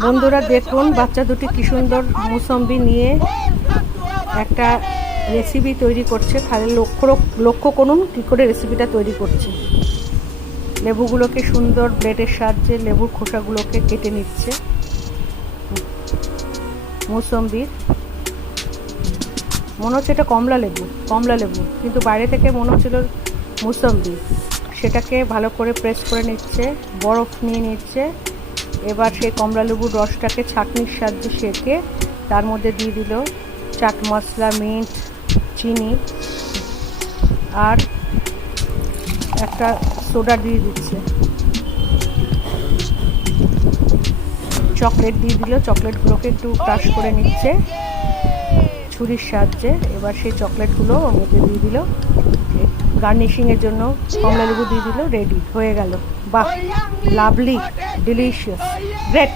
বন্ধুরা দেখুন বাচ্চা দুটি কি সুন্দর মুসম্বি নিয়ে একটা রেসিপি তৈরি করছে। তাহলে লক্ষ্য করুন কী করে রেসিপিটা তৈরি করছে। লেবুগুলোকে সুন্দর ব্লেডের সাহায্যে লেবুর খোসাগুলোকে কেটে নিচ্ছে। মুসম্বির মনে হচ্ছে এটা কমলা লেবু, কিন্তু বাইরে থেকে মনে হচ্ছিল মুসম্বি। সেটাকে ভালো করে প্রেস করে নিচ্ছে, বরফ নিয়ে নিচ্ছে। এবার সেই কমলা লেবুর রসটাকে ছাঁকনির সাহায্যে সেঁকে তার মধ্যে দিয়ে দিল চাট মশলা, মিন্ট, চিনি আর একটা সোডা দিয়ে দিচ্ছে, চকলেট দিয়ে দিল। চকলেটগুলোকে একটু ক্রাশ করে নিচ্ছে ছুরির সাহায্যে। এবার সেই চকলেটগুলো ওর মধ্যে দিয়ে দিল, গার্নিশিংয়ের জন্য কমলা লেবু দিয়ে দিল। রেডি হয়ে গেল। বাহ, লাভলি, ডিলিশিয়াস, গ্রেট।